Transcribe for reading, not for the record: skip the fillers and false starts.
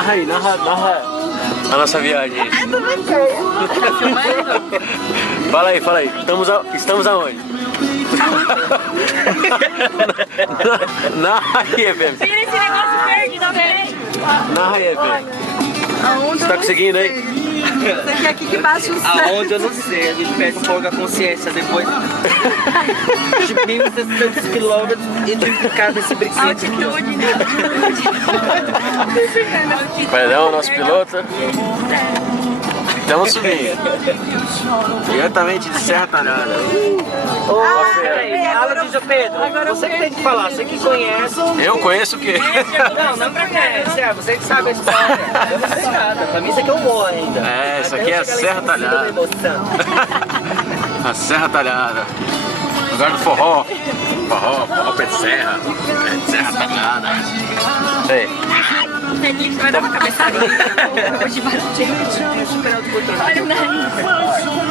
Narra aí, narra a nossa viagem aí. Fala aí. Estamos aonde? Narra aí, FM. Tira esse negócio verde da frente. Narra aí, FM. Você tá conseguindo aí? Tem que aqui que baixa o céu. Aonde eu não sei, a gente perde um pouco a consciência depois de 1.600 quilômetros e de ficar nesse brinquedo aqui, ó. Perdão, o nosso piloto. Estamos subindo. Diretamente de Serra Talhada. Peraí, fala de João Pedro. Você que tem que falar, você que conhece. Eu conheço o quê? Não conhece, você que sabe a história. Eu não sei nada, pra mim isso aqui é humor ainda. É, isso aqui é a Serra Talhada. A Serra Talhada. Lugar do forró. Forró pé de serra. Pé de Serra Talhada. Sei. O Felipe vai dar uma cabeçada. Hoje vai. Olha o nariz.